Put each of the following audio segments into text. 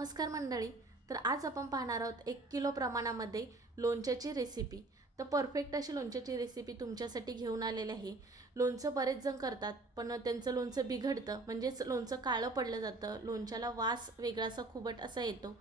नमस्कार मंडळी तर आज आपण पाहणार आहोत एक किलो प्रमाणामध्ये लोणच्याची रेसिपी तर परफेक्ट अशी लोणच्याची रेसिपी तुमच्यासाठी घेऊन आलेली आहे. लोणचं बरेच जण करतात पण त्यांचं लोणचं बिघडतं म्हणजेच लोणचं काळं पडलं जातं लोणच्याला वास वेगळासा खुबट असा येतो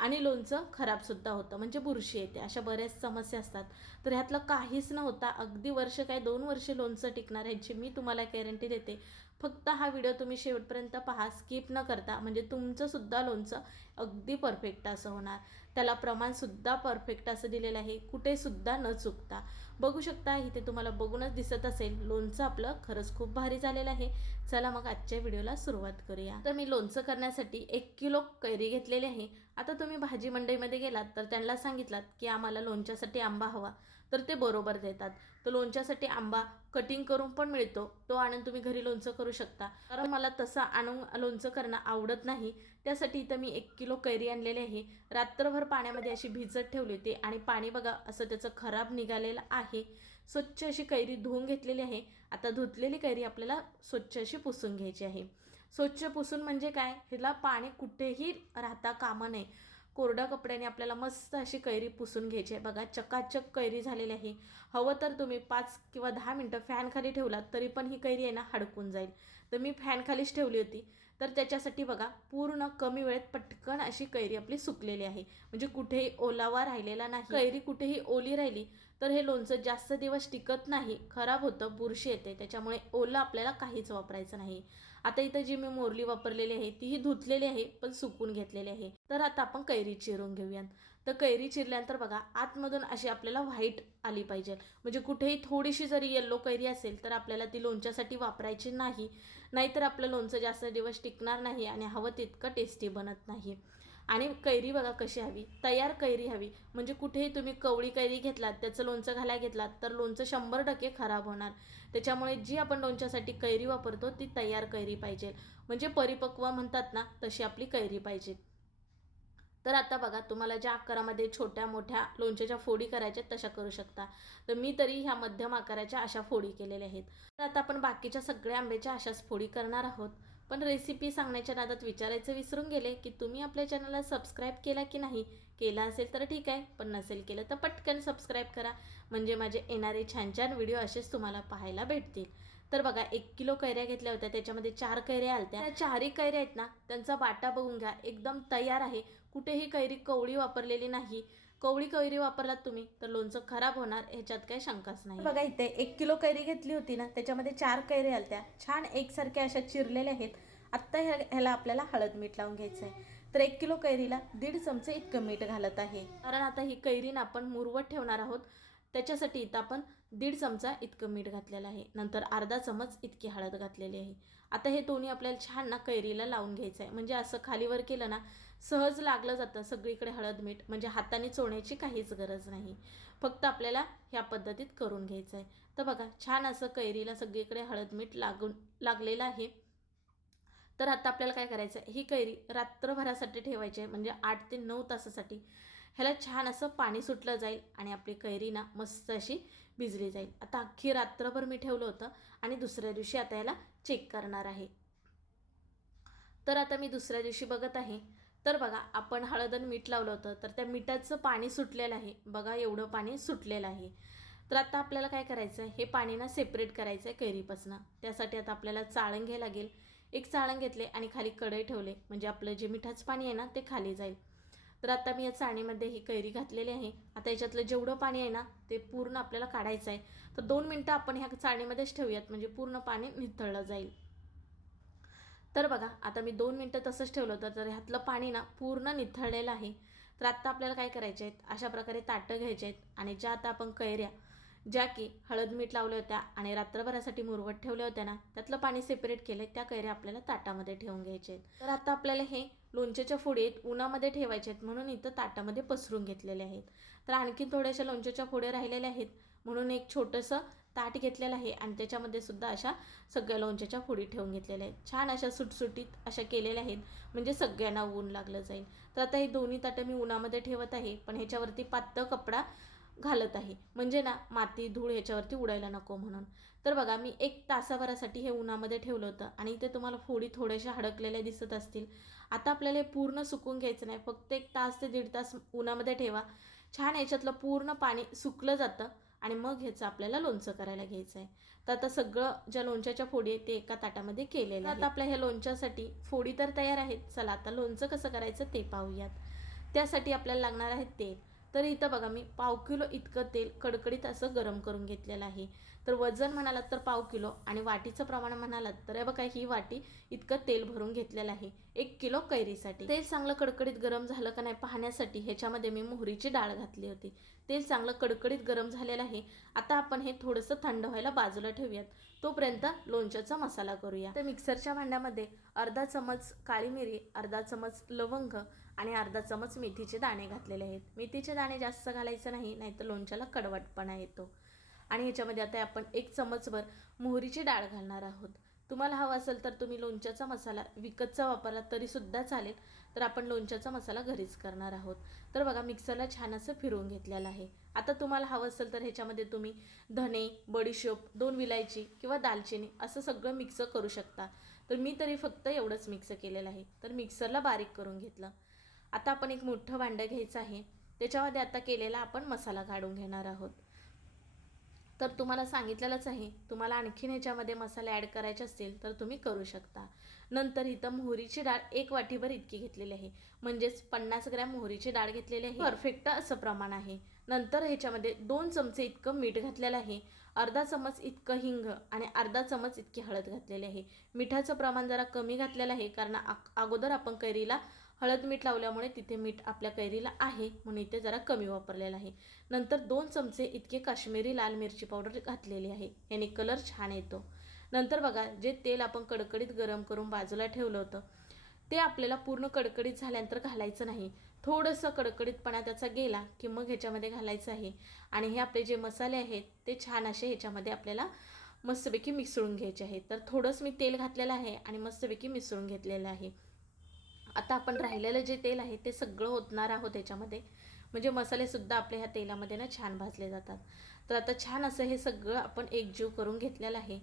आणि लोणचं खराबसुद्धा होतं म्हणजे बुरशी येते अशा बऱ्याच समस्या असतात. तर ह्यातलं काहीच न होता अगदी वर्ष काय दोन वर्षे लोणचं टिकणार ह्याची मी तुम्हाला गॅरंटी देते. फक्त हा व्हिडिओ तुम्ही शेवटपर्यंत पहा स्किप न करता म्हणजे तुमचंसुद्धा लोणचं अगदी परफेक्ट असं होणार. त्याला प्रमाणसुद्धा परफेक्ट असं दिलेलं आहे कुठेसुद्धा न चुकता. बघू शकता इथे तुम्हाला बघूनच दिसत असेल लोणचं आपलं खरंच खूप भारी झालेलं आहे. चला मग आजच्या व्हिडिओला सुरुवात करूया. तर मी लोणचं करण्यासाठी एक किलो कैरी घेतलेली आहे. आता तुम्ही भाजी मंडईमध्ये गेलात तर त्यांना सांगितलात की आम्हाला लोणच्यासाठी आंबा हवा. तर ते बरोबर देतात. तर लोणच्यासाठी आंबा कटिंग करून पण मिळतो. तो आणून तुम्ही घरी लोणचं करू शकता. कारण मला तसं आणून लोणचं करणं आवडत नाही. त्यासाठी इथं मी एक किलो कैरी आणलेली आहे. रात्रभर पाण्यामध्ये अशी भिजत ठेवली होती आणि पाणी बघा असं त्याचं खराब निघालेलं आहे. स्वच्छ अशी कैरी धुवून घेतलेली आहे. आता धुतलेली कैरी आपल्याला स्वच्छ अशी पुसून घ्यायची आहे. स्वच्छ पुसून म्हणजे काय? ह्याला पाणी कुठेही राहता कामा नये. कोरड्या कपड्याने आपल्याला मस्त अशी कैरी पुसून घ्यायची आहे. बघा चकाचक कैरी झालेली आहे. हवं तर तुम्ही पाच किंवा दहा मिनटं फॅनखाली ठेवलात तरी पण ही कैरी आहे ना हडकून जाईल. तर मी फॅनखालीच ठेवली होती. तर त्याच्यासाठी बघा पूर्ण कमी वेळेत पटकन अशी कैरी आपली सुकलेली आहे. म्हणजे कुठेही ओलावा राहिलेला नाही. कैरी कुठेही ओली राहिली तर हे लोणचं जास्त दिवस टिकत नाही. खराब होतं बुरशी येते. त्याच्यामुळे ओलं आपल्याला काहीच वापरायचं नाही. आता इथं जी मी मोरली वापरलेली आहे तीही धुतलेली आहे पण सुकून घेतलेली आहे. तर आता आपण कैरी चिरून घेऊयात. तर कैरी चिरल्यानंतर बघा आतमधून अशी आपल्याला व्हाईट आली पाहिजे. म्हणजे कुठेही थोडीशी जरी येल्लो कैरी असेल तर आपल्याला ती लोणच्यासाठी वापरायची नाही. नाहीतर आपलं लोणचं जास्त दिवस टिकणार नाही आणि हवं तितकं टेस्टी बनत नाही. आणि कैरी बघा कशी हवी तयार कैरी हवी. म्हणजे कुठेही तुम्ही कवळी कैरी घेतलात त्याचं लोणचं घालायला घेतलात तर लोणचं शंभर टक्के खराब होणार. त्याच्यामुळे जी आपण लोणच्यासाठी कैरी वापरतो ती तयार कैरी पाहिजे. म्हणजे परिपक्व म्हणतात ना तशी आपली कैरी पाहिजे. तर आता बघा तुम्हाला ज्या आकारामध्ये छोट्या मोठ्या लोणच्याच्या फोडी करायच्या तशा करू शकता. तर मी तरी ह्या मध्यम आकाराच्या अशा फोडी केलेल्या आहेत. तर आता आपण बाकीच्या सगळ्या आंब्याच्या अशाच फोडी करणार आहोत. पण रेसिपी सांगण्याच्या नादात विचारायचं विसरून गेले की तुम्ही आपल्या चॅनलला सबस्क्राईब केला की नाही? केला असेल तर ठीक आहे पण नसेल केलं तर पटकन सबस्क्राईब करा. म्हणजे माझे येणारे छान छान व्हिडिओ असेच तुम्हाला पाहायला भेटतील. तर बघा एक किलो कैऱ्या घेतल्या होत्या त्याच्यामध्ये चार कैऱ्या आलत्या. त्या चारही कैऱ्या आहेत ना त्यांचा बाटा बघून घ्या. एकदम तयार आहे. कुठेही कैरी कवळी वापरलेली नाही. कवळी कैरी वापरलात तुम्ही तर लोणचं खराब होणार ह्याच्यात काही शंकाच नाही. बघा इथे एक किलो कैरी घेतली होती ना त्याच्यामध्ये चार कैरी आलत्या. छान एकसारख्या अशा चिरलेल्या आहेत. आत्ता ह्या ह्याला आपल्याला हळद मीठ लावून घ्यायचं आहे तर एक किलो कैरीला दीड चमचे इतकं मीठ घालत आहे. कारण आता ही कैरीनं आपण मुरवत ठेवणार आहोत. त्याच्यासाठी इथं आपण दीड चमचा इतकं मीठ घातलेलं आहे. नंतर अर्धा चमच इतकी हळद घातलेली आहे. आता हे दोन्ही आपल्याला छान ना कैरीला लावून घ्यायचं आहे म्हणजे असं खालीवर केलं ना सहज लागलं जातं सगळीकडे हळद मीठ. म्हणजे हाताने चोण्याची काहीच गरज नाही. फक्त आपल्याला ह्या पद्धतीत करून घ्यायचं आहे तर बघा छान असं कैरीला सगळीकडे हळद मीठ लागून लागलेलं आहे. तर आता आपल्याला काय करायचं आहे ही कैरी रात्रभरासाठी ठेवायची आहे. म्हणजे आठ ते नऊ तासासाठी. ह्याला छान असं पाणी सुटलं जाईल आणि आपली कैरी ना मस्त अशी भिजली जाईल. आता अख्खी रात्रभर मी ठेवलं होतं आणि दुसऱ्या दिवशी आता याला चेक करणार आहे. तर आता मी दुसऱ्या दिवशी बघत आहे. तर बघा आपण हळद आणि मीठ लावलं होतं तर त्या मिठाचं पाणी सुटलेलं आहे. बघा एवढं पाणी सुटलेलं आहे. तर आता आपल्याला काय करायचं आहे हे पाणी ना सेपरेट करायचं आहे कैरीपासनं. त्यासाठी आता आपल्याला चाळण घ्यायला लागेल. एक चाळण घेतले आणि खाली कढई ठेवले. म्हणजे आपलं जे मिठाचं पाणी आहे ना ते खाली जाईल. तर आता मी या चाळणीमध्ये ही कैरी घातलेली आहे. आता याच्यातलं जेवढं पाणी आहे ना ते पूर्ण आपल्याला काढायचं आहे तर दोन मिनटं आपण ह्या चाळणीमध्येच ठेवूयात म्हणजे पूर्ण पाणी निथळलं जाईल. तर बघा आता मी दोन मिनटं तसंच ठेवलं होतं तर ह्यातलं पाणी ना पूर्ण निथळलेलं आहे. तर आत्ता आपल्याला काय करायचे आहेत अशा प्रकारे ताटं घ्यायचे आहेत आणि ज्या आता आपण कैऱ्या ज्या की हळद मीठ लावल्या होत्या आणि रात्रभरासाठी मुरवत ठेवल्या होत्या ना त्यातलं पाणी सेपरेट केलं त्या कैऱ्या आपल्याला ताटामध्ये ठेवून घ्यायचे आहेत. तर आता आपल्याला हे लोणच्याच्या फोडीत उन्हामध्ये ठेवायचे आहेत म्हणून इथं ताटामध्ये पसरून घेतलेले आहेत. तर आणखी थोड्याशा लोणच्याच्या फोड्या राहिलेल्या आहेत म्हणून एक छोटंसं ताट घेतलेलं आहे आणि त्याच्यामध्ये सुद्धा अशा सगळ्या लोणच्याच्या फोडी ठेवून घेतलेल्या आहेत. छान अशा सुटसुटीत अशा केलेल्या आहेत म्हणजे सगळ्यांना ऊन लागलं जाईल. तर आता हे दोन्ही ताटं मी उन्हामध्ये ठेवत आहे पण ह्याच्यावरती पातळ कपडा घालत आहे. म्हणजे ना माती धूळ ह्याच्यावरती उडायला नको म्हणून. तर बघा मी एक तासाभरासाठी हे उन्हामध्ये ठेवलं होतं आणि इथे तुम्हाला फोडी थोड्याशा हडकलेल्या दिसत असतील. आता आपल्याला हे पूर्ण सुकून घ्यायचं नाही. फक्त एक तास ते दीड तास उन्हामध्ये ठेवा. छान याच्यातलं पूर्ण पाणी सुकलं जातं आणि मग ह्याचं आपल्याला लोणचं करायला घ्यायचं आहे. तर आता सगळं ज्या लोणच्याच्या फोडी आहेत ते एका ताटामध्ये केलेलं. आता आपल्या ह्या लोणच्यासाठी फोडी तर तयार आहेत. चला आता लोणचं कसं करायचं ते पाहूयात. त्यासाठी आपल्याला लागणार आहे तेल. तर इथं बघा मी पाव किलो इतकं तेल कडकडीत असं गरम करून घेतलेलं आहे. तर वजन म्हणालात तर पाव किलो आणि वाटीचं प्रमाण म्हणालात तर हे बघा ही वाटी इतकं तेल भरून घेतलेलं आहे. एक किलो कैरीसाठी. तेल चांगलं कडकडीत गरम झालं का नाही पाहण्यासाठी ह्याच्यामध्ये मी मोहरीची डाळ घातली होती. तेल चांगलं कडकडीत गरम झालेलं आहे. आता आपण हे थोडंसं थंड व्हायला बाजूला ठेवूयात. तोपर्यंत लोणच्याचा मसाला करूया. तर मिक्सरच्या भांड्यामध्ये अर्धा चमच काळी मिरी अर्धा चमच लवंग आणि अर्धा चमच मेथीचे दाणे घातलेले आहेत. मेथीचे दाणे जास्त घालायचं नाही नाहीतर लोणच्याला कडवटपणा येतो. आणि ह्याच्यामध्ये आता आपण एक चमचभर मोहरीची डाळ घालणार आहोत. तुम्हाला हवा असेल तर तुम्ही लोणच्याचा मसाला विकतचा वापरला तरीसुद्धा चालेल. तर आपण लोणच्याचा मसाला घरीच करणार आहोत. तर बघा मिक्सरला छान असं फिरवून घेतलेलं आहे. आता तुम्हाला हवं असेल तर ह्याच्यामध्ये तुम्ही धने बडीशोप दोन विलायची किंवा दालचिनी असं सगळं मिक्स करू शकता. तर मी तरी फक्त एवढंच मिक्स केलेलं आहे. तर मिक्सरला बारीक करून घेतलं. आता आपण एक मोठं भांडं घ्यायचं आहे. त्याच्यामध्ये आता केलेला आपण मसाला काढून घेणार आहोत. तर तुम्हाला सांगितलेलंच आहे. तुम्हाला आणखीन ह्याच्यामध्ये मसाले ॲड करायचे असतील तर तुम्ही करू शकता. नंतर इथं मोहरीची डाळ एक वाटीभर इतकी घेतलेली आहे. म्हणजेच पन्नास ग्रॅम मोहरीची डाळ घेतलेली आहे. परफेक्ट असं प्रमाण आहे. नंतर ह्याच्यामध्ये दोन चमचे इतकं मीठ घातलेलं आहे. अर्धा चमच इतकं हिंग आणि अर्धा चमच इतकी हळद घातलेली आहे. मिठाचं प्रमाण जरा कमी घातलेलं आहे. कारण अगोदर आपण कैरीला हळद मीठ लावल्यामुळे तिथे मीठ आपल्या कैरीला आहे म्हणून इथे जरा कमी वापरलेलं आहे. नंतर दोन चमचे इतके काश्मीरी लाल मिरची पावडर घातलेली आहे. याने कलर छान येतो. नंतर बघा जे तेल आपण कडकडीत गरम करून बाजूला ठेवलं होतं ते आपल्याला पूर्ण कडकडीत झाल्यानंतर घालायचं नाही. थोडंसं कडकडीतपणा त्याचा गेला की मग ह्याच्यामध्ये घालायचं आहे. आणि हे आपले जे मसाले आहेत ते छान असे ह्याच्यामध्ये आपल्याला मस्तपैकी मिसळून घ्यायचे आहेत. तर थोडंच मी तेल घातलेलं आहे आणि मस्तपैकी मिसळून घेतलेलं आहे. आता आपण राहिलेलं जे तेल आहे ते सगळं ओतणार आहोत त्याच्यामध्ये म्हणजे मसालेसुद्धा आपल्या ह्या तेलामध्ये ना छान भाजले जातात. तर आता छान असं हे सगळं आपण एकजीव करून घेतलेलं आहे.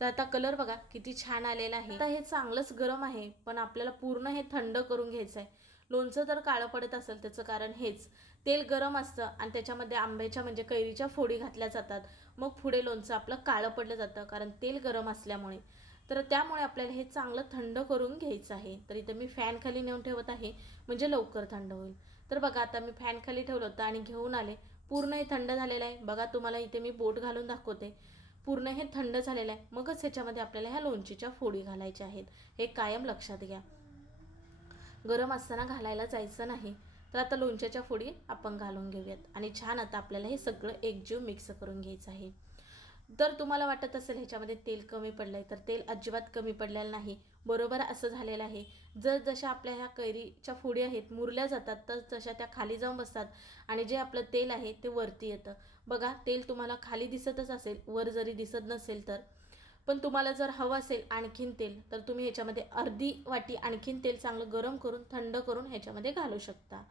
तर आता कलर बघा किती छान आलेला आहे. आता हे चांगलंच गरम आहे पण आपल्याला पूर्ण हे थंड करून घ्यायचं आहे लोणचं जर काळं पडत असेल त्याचं कारण हेच. तेल गरम असतं आणि त्याच्यामध्ये आंब्याच्या म्हणजे कैरीच्या फोडी घातल्या जातात. मग पुढे लोणचं आपलं काळं पडलं जातं कारण तेल गरम असल्यामुळे. तर त्यामुळे आपल्याला हे चांगलं थंड करून घ्यायचं आहे. तर इथं मी फॅन खाली नेऊन ठेवत आहे. म्हणजे लवकर थंड होईल. तर बघा आता मी फॅन खाली ठेवलं होतं आणि घेऊन आले. पूर्ण हे थंड झालेलं आहे. बघा तुम्हाला इथे मी बोट घालून दाखवते. पूर्ण हे थंड झालेलं आहे. मगच ह्याच्यामध्ये आपल्याला ह्या लोणचीच्या फोडी घालायच्या आहेत. हे कायम लक्षात घ्या. गरम असताना घालायला जायचं नाही. तर आता लोणच्याच्या फोडी आपण घालून घेऊयात. आणि छान आता आपल्याला हे सगळं एकजीव मिक्स करून घ्यायचं आहे. तर तुम्हाला वाटत असेल ह्याच्यामध्ये तेल कमी पडलं आहे तर तेल अजिबात कमी पडलेलं नाही. बरोबर असं झालेलं आहे. जर जशा आपल्या ह्या कैरीच्या फुडी आहेत मुरल्या जातात तर तशा त्या खाली जाऊन बसतात आणि जे आपलं तेल आहे ते वरती येतं. बघा तेल तुम्हाला खाली दिसतच असेल वर जरी दिसत नसेल तर. पण तुम्हाला जर हवं असेल आणखीन तेल तर तुम्ही ह्याच्यामध्ये अर्धी वाटी आणखीन तेल चांगलं गरम करून थंड करून ह्याच्यामध्ये घालू शकता.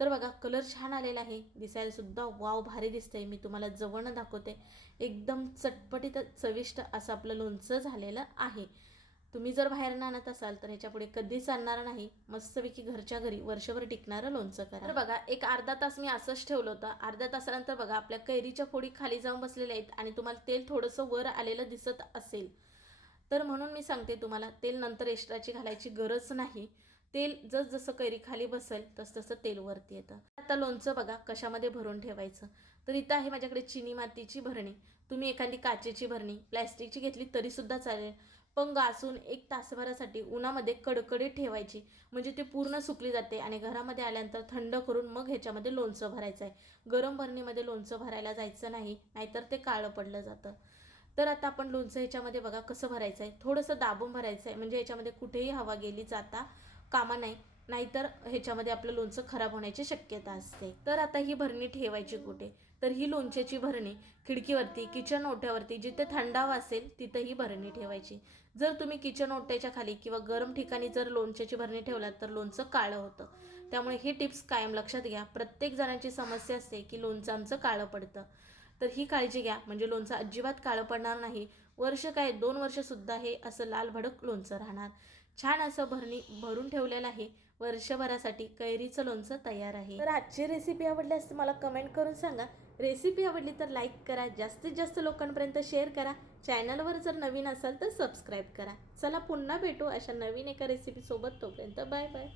तर बघा कलर छान आलेला आहे. दिसायला सुद्धा वाव भारी दिसतंय. मी तुम्हाला जवळनं दाखवते. एकदम चटपटीत चविष्ट असं आपलं लोणचं झालेलं आहे. तुम्ही जर बाहेर आणत असाल तर ह्याच्यापुढे कधीच आणणार नाही. मस्तपैकी घरच्या घरी वर्षभर टिकणारं लोणचं करा. तर बघा एक अर्धा तास मी असंच ठेवलं होतं. अर्ध्या तासानंतर बघा आपल्या कैरीच्या फोडी खाली जाऊन बसलेल्या आहेत आणि तुम्हाला तेल थोडंसं वर आलेलं दिसत असेल. तर म्हणून मी सांगते तुम्हाला तेल नंतर एक्स्ट्राची घालायची गरज नाही. तेल जस जसं कैरी खाली बसेल तस तसं तेल वरती येतं. आता लोणचं बघा कशामध्ये भरून ठेवायचं? तर इथं आहे माझ्याकडे चिनी मातीची भरणी. तुम्ही एखादी काचेची भरणी प्लॅस्टिकची घेतली तरीसुद्धा चालेल. पण गासून एक तासभरासाठी उन्हामध्ये कडकडीत ठेवायची. म्हणजे ते पूर्ण सुकली जाते आणि घरामध्ये आल्यानंतर थंड करून मग ह्याच्यामध्ये लोणचं भरायचं आहे गरम भरणीमध्ये लोणचं भरायला जायचं नाही नाहीतर ते काळं पडलं जातं. तर आता आपण लोणचं ह्याच्यामध्ये बघा कसं भरायचं आहे थोडंसं दाबून भरायचं आहे म्हणजे ह्याच्यामध्ये कुठेही हवा गेली जाता कामा नाही नाहीतर ह्याच्यामध्ये आपलं लोणचं खराब होण्याची शक्यता असते. तर आता ही भरणी ठेवायची कुठे? तर ही लोणच्याची भरणी खिडकीवरती किचन ओट्यावरती जिथे थंडावा असेल तिथं ही भरणी ठेवायची. जर तुम्ही किचन ओट्याच्या खाली किंवा गरम ठिकाणी जर लोणच्याची भरणी ठेवलात तर लोणचं काळं होतं. त्यामुळे ही टिप्स कायम लक्षात घ्या. प्रत्येक जणांची समस्या असते की लोणचं आमचं काळं पडतं. तर ही काळजी घ्या. म्हणजे लोणचं अजिबात काळं पडणार नाही. वर्ष काय दोन वर्षसुद्धा हे असं लाल भडक लोणचं राहणार. छान असं भरणी भरून ठेवलेलं आहे. वर्षभरासाठी कैरीचं लोणचं तयार आहे. तर आजची रेसिपी आवडल्यास मला कमेंट करून सांगा. रेसिपी आवडली तर लाईक करा. जास्तीत जास्त लोकांपर्यंत शेअर करा. चॅनलवर जर नवीन असाल तर सबस्क्राईब करा. चला पुन्हा भेटू अशा नवीन एका रेसिपीसोबत तोपर्यंत बाय बाय